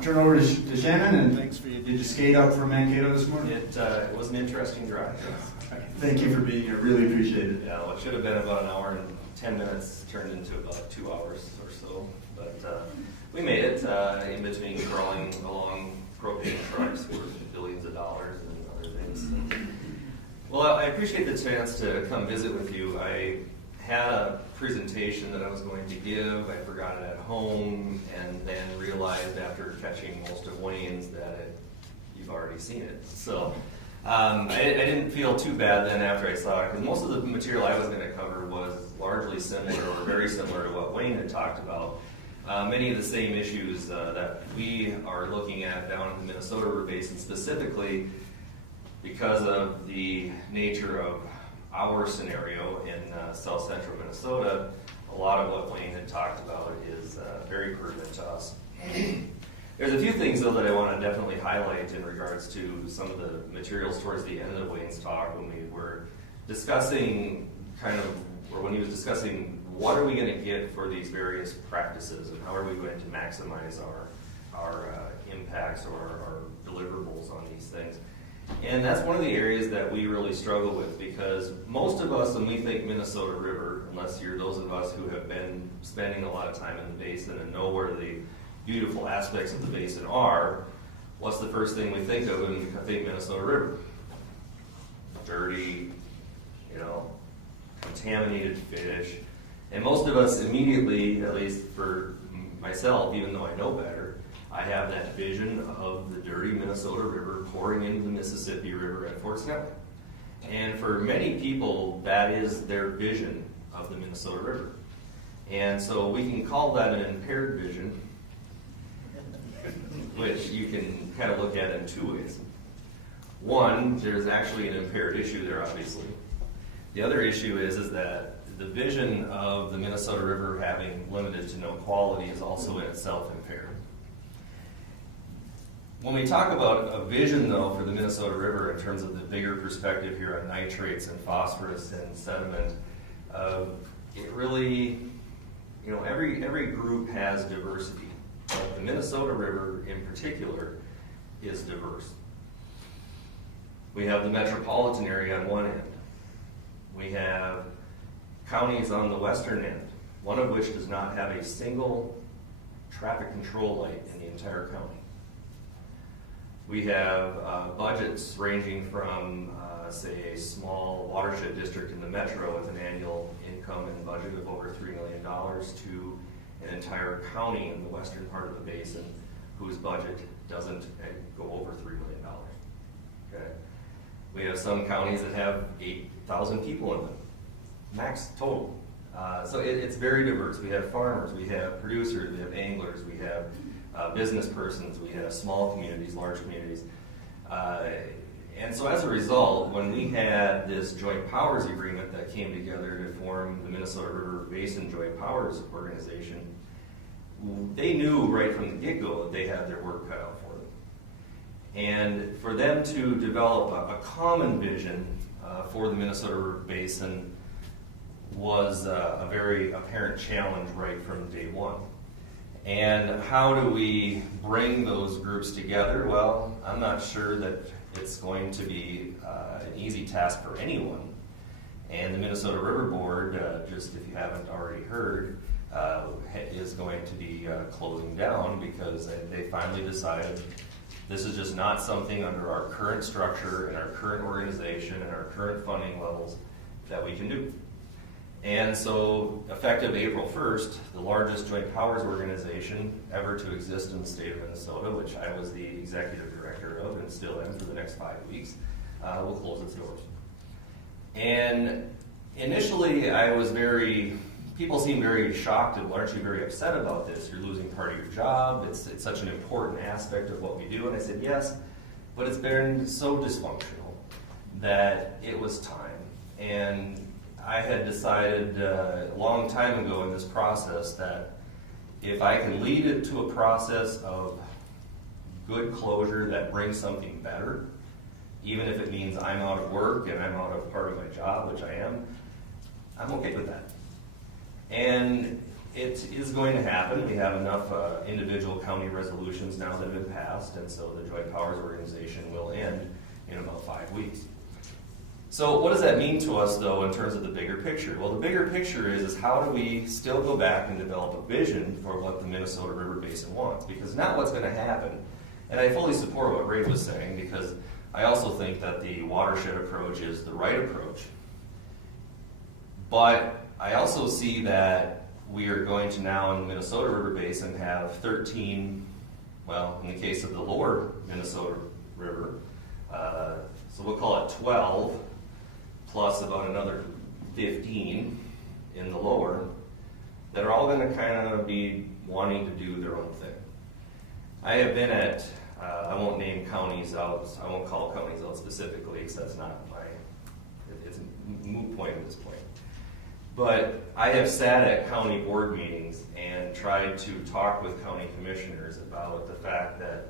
I'll turn it over to Shannon, and did you skate up from Mankato this morning? It was an interesting drive. Thank you for being here. Really appreciate it. Yeah, well, it should have been about an hour and 10 minutes, turned into about 2 hours or so. But we made it in between crawling along propane trucks worth billions of dollars and other things. Well, I appreciate the chance to come visit with you. I had a presentation that I was going to give. I forgot it at home, and then realized after catching most of Wayne's that you've already seen it. So I didn't feel too bad then after I saw it, because most of the material I was going to cover was largely similar or very similar to what Wayne had talked about. Many of the same issues that we are looking at down in the Minnesota River Basin, specifically because of the nature of our scenario in south central Minnesota. A lot of what Wayne had talked about is very pertinent to us. There's a few things, though, that I want to definitely highlight in regards to some of the materials towards the end of Wayne's talk, when we were discussing when he was discussing what are we going to get for these various practices and how are we going to maximize our impacts or our deliverables on these things. And that's one of the areas that we really struggle with, because most of us, when we think Minnesota River, unless you're those of us who have been spending a lot of time in the basin and know where the beautiful aspects of the basin are, what's the first thing we think of when we think Minnesota River? Dirty, contaminated fish. And most of us immediately, at least for myself, even though I know better, I have that vision of the dirty Minnesota River pouring into the Mississippi River at Fort Snelling. And for many people, that is their vision of the Minnesota River. And so we can call that an impaired vision, which you can kind of look at in two ways. One, there's actually an impaired issue there, obviously. The other issue is that the vision of the Minnesota River having limited to no quality is also in itself impaired. When we talk about a vision, though, for the Minnesota River in terms of the bigger perspective here on nitrates and phosphorus and sediment, it really, every group has diversity. But the Minnesota River in particular is diverse. We have the metropolitan area on one end. We have counties on the western end, one of which does not have a single traffic control light in the entire county. We have budgets ranging from, say, a small watershed district in the metro with an annual income and budget of over $3 million to an entire county in the western part of the basin whose budget doesn't go over $3 million. Okay? We have some counties that have 8,000 people in them, max total. So it's very diverse. We have farmers, we have producers, we have anglers, we have business persons, we have small communities, large communities. And so as a result, when we had this joint powers agreement that came together to form the Minnesota River Basin Joint Powers Organization, they knew right from the get-go that they had their work cut out for them. And for them to develop a common vision for the Minnesota River Basin was a very apparent challenge right from day one. And how do we bring those groups together? Well, I'm not sure that it's going to be an easy task for anyone. And the Minnesota River Board, just if you haven't already heard, is going to be closing down because they finally decided this is just not something under our current structure and our current organization and our current funding levels that we can do. And so, effective April 1st, the largest joint powers organization ever to exist in the state of Minnesota, which I was the executive director of and still am for the next 5 weeks, will close its doors. And initially, people seemed very shocked and largely very upset about this. You're losing part of your job. It's such an important aspect of what we do. And I said, yes, but it's been so dysfunctional that it was time. And I had decided a long time ago in this process that if I can lead it to a process of good closure that brings something better, even if it means I'm out of work and I'm out of part of my job, which I am, I'm okay with that. And it is going to happen. We have enough individual county resolutions now that have been passed, and so the Joint Powers Organization will end in about 5 weeks. So what does that mean to us, though, in terms of the bigger picture? Well, the bigger picture is how do we still go back and develop a vision for what the Minnesota River Basin wants? Because not what's going to happen. And I fully support what Ray was saying, because I also think that the watershed approach is the right approach. But I also see that we are going to now in the Minnesota River Basin have 13, well, in the case of the lower Minnesota River, so we'll call it 12, plus about another 15 in the lower, that are all going to kind of be wanting to do their own thing. I have been at, I won't name counties out, I won't call counties out specifically because that's not it's a moot point at this point. But I have sat at county board meetings and tried to talk with county commissioners about the fact that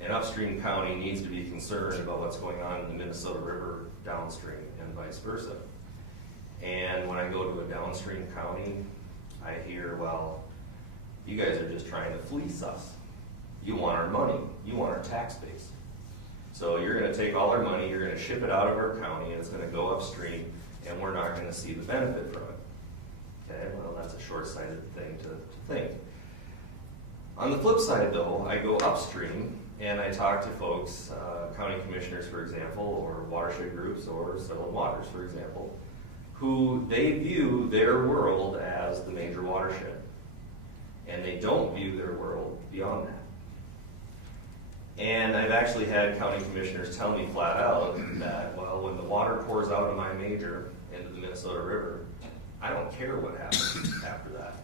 an upstream county needs to be concerned about what's going on in the Minnesota River downstream and vice versa. And when I go to a downstream county, I hear, well, you guys are just trying to fleece us. You want our money. You want our tax base. So you're going to take all our money, you're going to ship it out of our county, and it's going to go upstream, and we're not going to see the benefit from it. Okay, well, that's a short-sighted thing to think. On the flip side, though, I go upstream, and I talk to folks, county commissioners, for example, or watershed groups, or settled waters, for example, who they view their world as the major watershed. And they don't view their world beyond that. And I've actually had county commissioners tell me flat out that, well, when the water pours out of my major into the Minnesota River, I don't care what happens after that.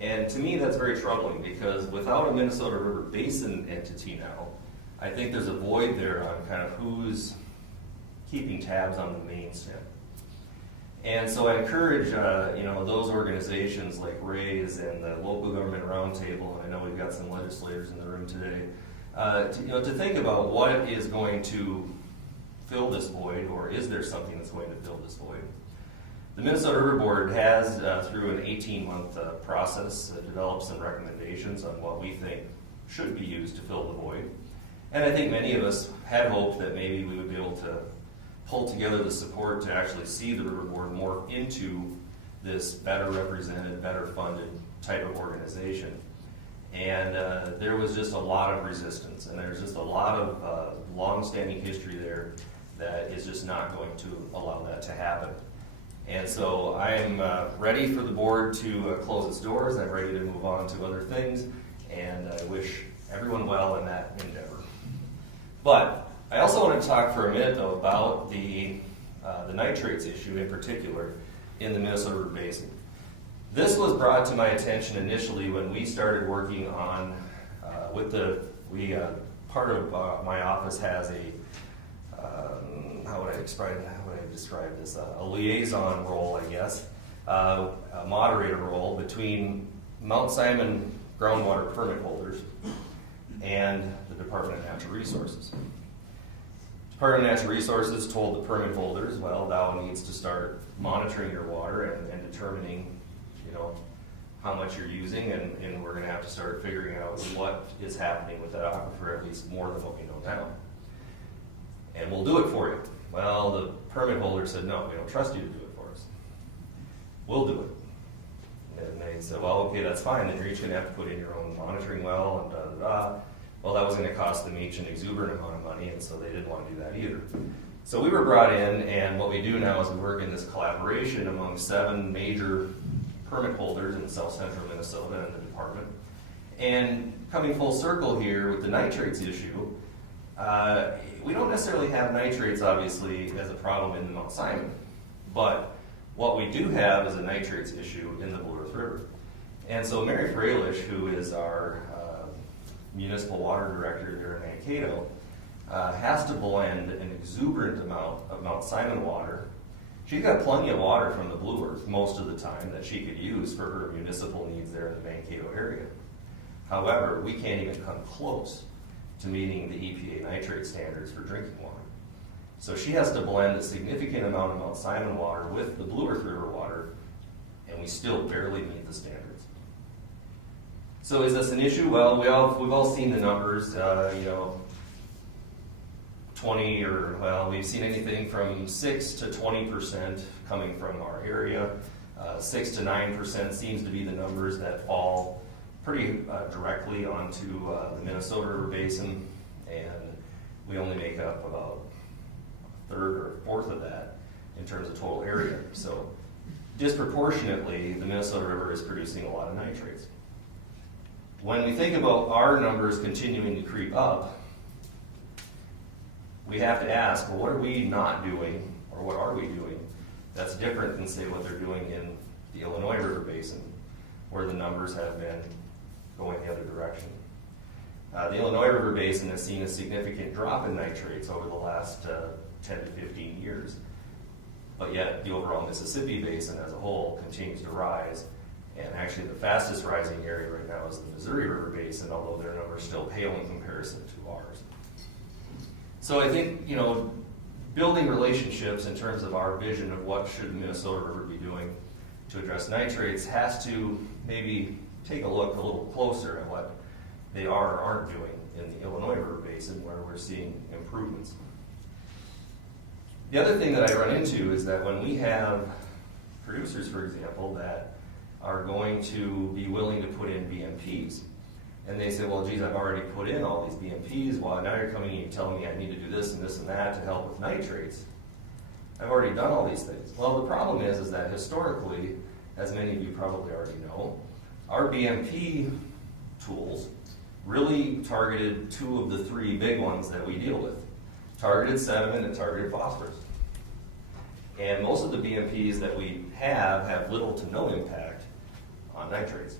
And to me, that's very troubling, because without a Minnesota River Basin entity now, I think there's a void there on kind of who's keeping tabs on the main stem. And so I encourage those organizations like Ray's and the local government roundtable, and I know we've got some legislators in the room today, to think about what is going to fill this void, or is there something that's going to fill this void. The Minnesota River Board has, through an 18-month process, developed some recommendations on what we think should be used to fill the void. And I think many of us had hoped that maybe we would be able to pull together the support to actually see the River Board more into this better represented, better funded type of organization. And there was just a lot of resistance, and there's just a lot of long-standing history there that is just not going to allow that to happen. And so I'm ready for the board to close its doors. I'm ready to move on to other things, and I wish everyone well in that endeavor. But I also want to talk for a minute, though, about the nitrates issue in particular in the Minnesota River Basin. This was brought to my attention initially when we started working on, part of my office has a, how would I describe this? A liaison role, I guess, a moderator role between Mount Simon groundwater permit holders and the Department of Natural Resources. Department of Natural Resources told the permit holders, well, Dow needs to start monitoring your water and determining, how much you're using, and we're going to have to start figuring out what is happening with that aquifer, at least more than what we know now. And we'll do it for you. Well, the permit holder said, no, we don't trust you to do it for us. We'll do it. And they said, well, okay, that's fine. Then you're each going to have to put in your own monitoring well and da-da-da. Well, that was going to cost them each an exuberant amount of money, and so they didn't want to do that either. So we were brought in, and what we do now is we work in this collaboration among 7 major permit holders in south central Minnesota and the department. And coming full circle here with the nitrates issue, we don't necessarily have nitrates, obviously, as a problem in the Mount Simon. But what we do have is a nitrates issue in the Blue Earth River. And so Mary Fralish, who is our municipal water director there in Mankato, has to blend an exuberant amount of Mount Simon water. She's got plenty of water from the Blue Earth most of the time that she could use for her municipal needs there in the Mankato area. However, we can't even come close to meeting the EPA nitrate standards for drinking water. So she has to blend a significant amount of Mount Simon water with the Blue Earth River water and we still barely meet the standards. So is this an issue? Well, we've all seen the numbers, 20 we've seen anything from 6 to 20% coming from our area. 6 to 9% seems to be the numbers that fall pretty directly onto the Minnesota River Basin, and we only make up about a third or a fourth of that in terms of total area. So disproportionately, the Minnesota River is producing a lot of nitrates. When we think about our numbers continuing to creep up, we have to ask, well, what are we not doing, or what are we doing that's different than, say, what they're doing in the Illinois River Basin, where the numbers have been going the other direction. The Illinois River Basin has seen a significant drop in nitrates over the last 10 to 15 years, but yet the overall Mississippi Basin as a whole continues to rise, and actually the fastest rising area right now is the Missouri River Basin, although their numbers still pale in comparison to ours. So I think, building relationships in terms of our vision of what should the Minnesota River be doing to address nitrates has to maybe take a look a little closer at what they are or aren't doing in the Illinois River Basin, where we're seeing improvements. The other thing that I run into is that when we have producers, for example, that are going to be willing to put in BMPs, and they say, well, geez, I've already put in all these BMPs, well, now you're coming in and telling me I need to do this and that to help with nitrates. I've already done all these things. Well, the problem is that historically, as many of you probably already know, our BMP tools really targeted two of the three big ones that we deal with: targeted sediment and targeted phosphorus. And most of the BMPs that we have little to no impact on nitrates.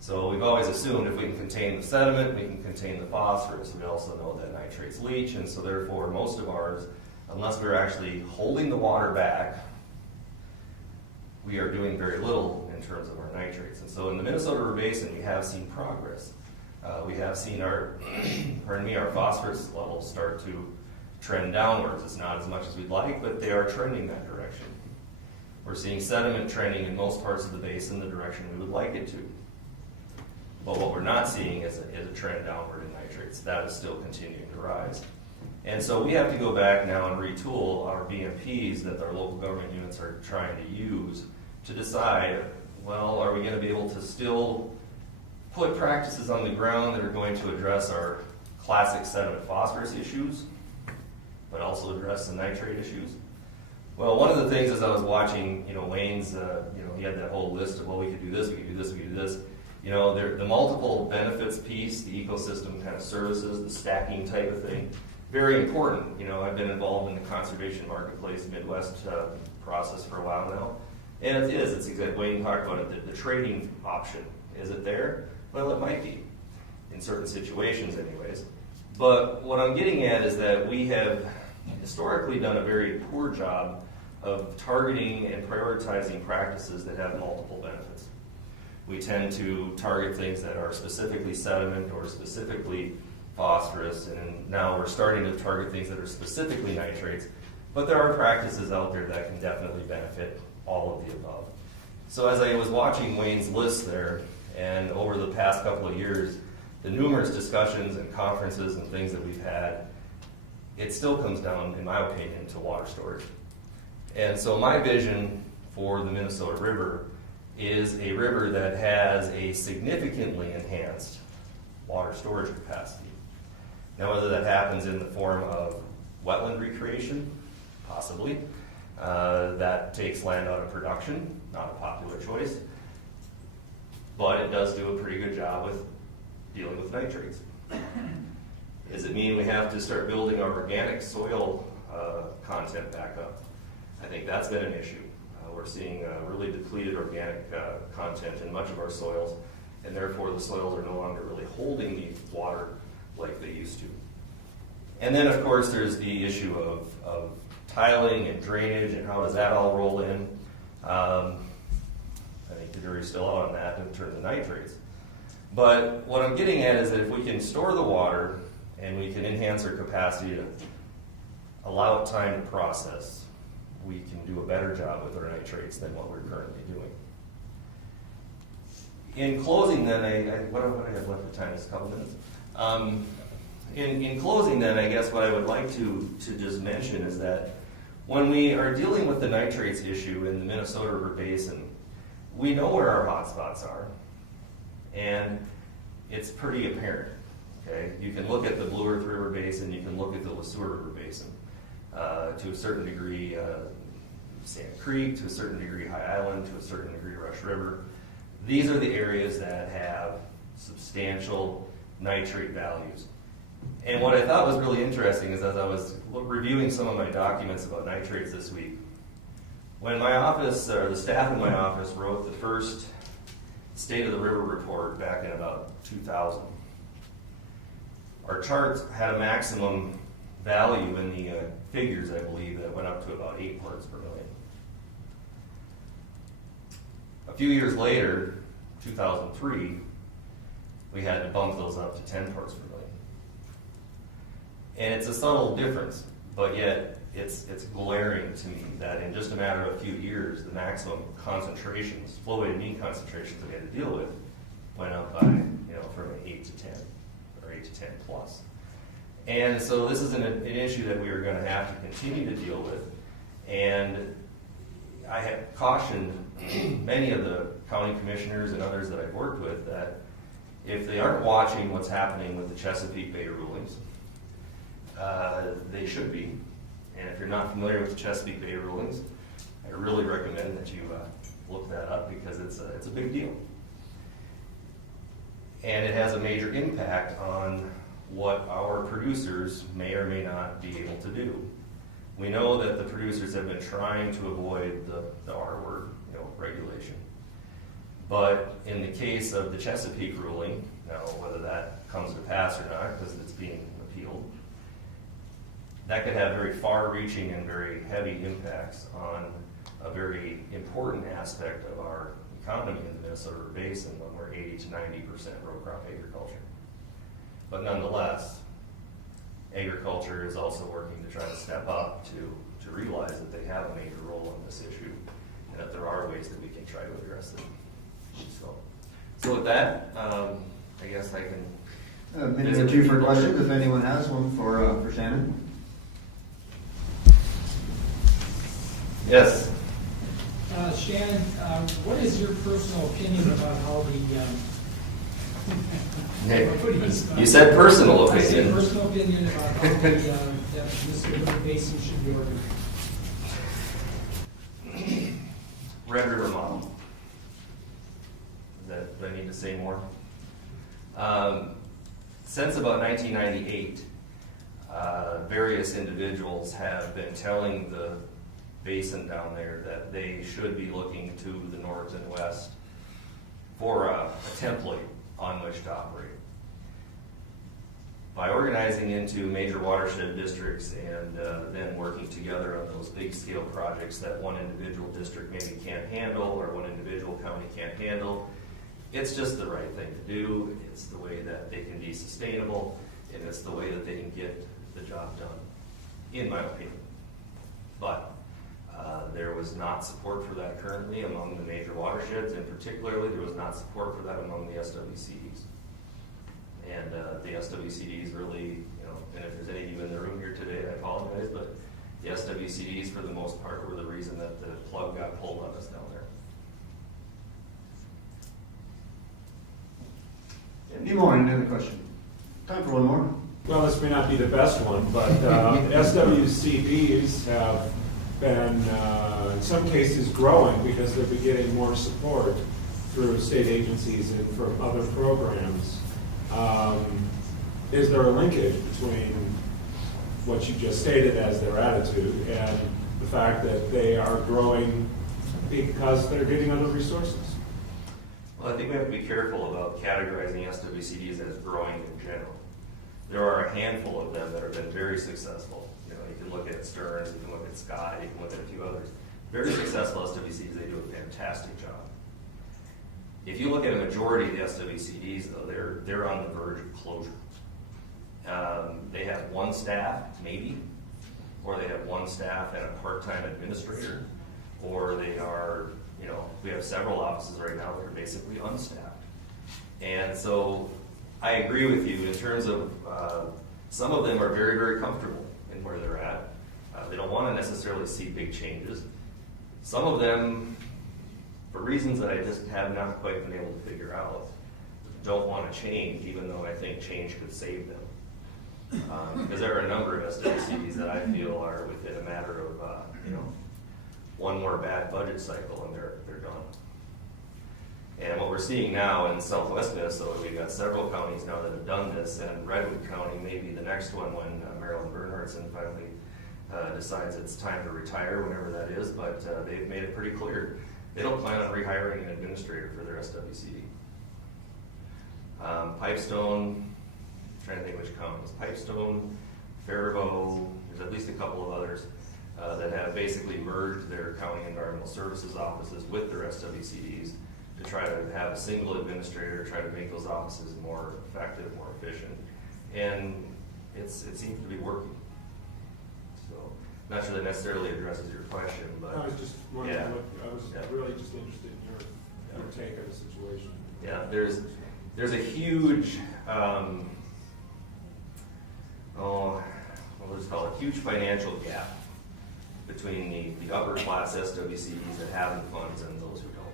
So we've always assumed if we can contain the sediment, we can contain the phosphorus. We also know that nitrates leach, and so therefore most of ours, unless we're actually holding the water back, we are doing very little in terms of our nitrates. And so in the Minnesota River Basin, we have seen progress. We have seen our phosphorus levels start to trend downwards. It's not as much as we'd like, but they are trending that direction. We're seeing sediment trending in most parts of the basin the direction we would like it to. But what we're not seeing is a trend downward in nitrates. That is still continuing to rise. And so we have to go back now and retool our BMPs that our local government units are trying to use to decide, well, are we going to be able to still put practices on the ground that are going to address our classic sediment phosphorus issues, but also address the nitrate issues? Well, one of the things as I was watching, Wayne's, he had that whole list of, well, we could do this, we could do this, we could do this. The multiple benefits piece, the ecosystem kind of services, the stacking type of thing, very important. I've been involved in the conservation marketplace Midwest process for a while now. And it is, it's exactly, Wayne talked about it, the trading option. Is it there? Well, it might be, in certain situations anyways. But what I'm getting at is that we have historically done a very poor job of targeting and prioritizing practices that have multiple benefits. We tend to target things that are specifically sediment or specifically phosphorus, and now we're starting to target things that are specifically nitrates, but there are practices out there that can definitely benefit all of the above. So as I was watching Wayne's list there, and over the past couple of years, the numerous discussions and conferences and things that we've had, it still comes down, in my opinion, to water storage. And so my vision for the Minnesota River is a river that has a significantly enhanced water storage capacity. Now, whether that happens in the form of wetland recreation, possibly, that takes land out of production, not a popular choice, but it does do a pretty good job with dealing with nitrates. Does it mean we have to start building our organic soil content back up? I think that's been an issue. We're seeing really depleted organic content in much of our soils, and therefore the soils are no longer really holding the water like they used to. And then, of course, there's the issue of tiling and drainage and how does that all roll in. I think the jury's still out on that in terms of nitrates. But what I'm getting at is that if we can store the water and we can enhance our capacity to allow it time to process, we can do a better job with our nitrates than what we're currently doing. In closing, then, what do I have left of time? Just a couple minutes. In closing, then, I guess what I would like to just mention is that when we are dealing with the nitrates issue in the Minnesota River Basin, we know where our hot spots are, and it's pretty apparent. Okay, you can look at the Blue Earth River Basin, you can look at the Le Sueur River Basin, to a certain degree, Sand Creek, to a certain degree, High Island, to a certain degree, Rush River. These are the areas that have substantial nitrate values. And what I thought was really interesting is as I was reviewing some of my documents about nitrates this week, when my office, or the staff in my office, wrote the first State of the River report back in about 2000, our charts had a maximum value in the figures, I believe, that went up to about 8 parts per million. A few years later, 2003, we had to bump those up to 10 parts per million. And it's a subtle difference, but yet it's glaring to me that in just a matter of a few years, the maximum concentrations, flow weighted mean concentrations that we had to deal with, went up by, from 8 to 10, or 8 to 10 plus. And so this is an issue that we are going to have to continue to deal with. And I have cautioned many of the county commissioners and others that I've worked with that if they aren't watching what's happening with the Chesapeake Bay rulings, they should be. And if you're not familiar with the Chesapeake Bay rulings, I really recommend that you look that up because it's a big deal. And it has a major impact on what our producers may or may not be able to do. We know that the producers have been trying to avoid the R word, regulation. But in the case of the Chesapeake ruling, now whether that comes to pass or not, because it's being appealed, that could have very far-reaching and very heavy impacts on a very important aspect of our economy in the Minnesota River Basin when we're 80 to 90% row crop agriculture. But nonetheless, agriculture is also working to try to step up to realize that they have a major role in this issue and that there are ways that we can try to address it. So with that, I guess I can... A minute or two for questions, if anyone has one for Shannon. Yes. Shannon, what is your personal opinion about how You said personal I said opinion. personal opinion about how this river basin should be organized. Red River model. Do I need to say more? Since about 1998, various individuals have been telling the basin down there that they should be looking to the north and west for a template on which to operate. By organizing into major watershed districts and then working together on those big scale projects that one individual district maybe can't handle or one individual county can't handle, it's just the right thing to do. It's the way that they can be sustainable, and it's the way that they can get the job done, in my opinion. But there was not support for that currently among the major watersheds, and particularly there was not support for that among the SWCDs. And the SWCDs really, and if there's any of you in the room here today, I apologize, but the SWCDs for the most part were the reason that the plug got pulled on us down there. Any more? Any other question? Time for one more. Well, this may not be the best one, but SWCDs have been, in some cases, growing because they've been getting more support through state agencies and from other programs. Is there a linkage between what you just stated as their attitude and the fact that they are growing because they're getting other resources? Well, I think we have to be careful about categorizing SWCDs as growing in general. There are a handful of them that have been very successful. You can look at Stearns, you can look at Sky, you can look at a few others. Very successful SWCDs, they do a fantastic job. If you look at a majority of the SWCDs, though, they're on the verge of closure. They have one staff, maybe, or they have one staff and a part-time administrator, or they are, we have several offices right now that are basically unstaffed. And so I agree with you in terms of some of them are very, very comfortable in where they're at. They don't want to necessarily see big changes. Some of them, for reasons that I just have not quite been able to figure out, don't want to change, even though I think change could save them. Because there are a number of SWCs that I feel are within a matter of, one more bad budget cycle and they're done. And what we're seeing now in southwest Minnesota, we've got several counties now that have done this, and Redwood County may be the next one when Marilyn Bernhardtson finally decides it's time to retire, whenever that is, but they've made it pretty clear. They don't plan on rehiring an administrator for their SWCD. Pipestone, I'm trying to think which counties, Pipestone, Faribault, there's at least a couple of others that have basically merged their county environmental services offices with their SWCDs to try to have a single administrator, try to make those offices more effective, more efficient. And it seems to be working. So, not sure that necessarily addresses your question, but. I was just wondering, Yeah. I was Yeah. really just interested in your take on the situation. Yeah, there's a huge, what was it called, a huge financial gap between the upper class SWCs that have the funds and those who don't.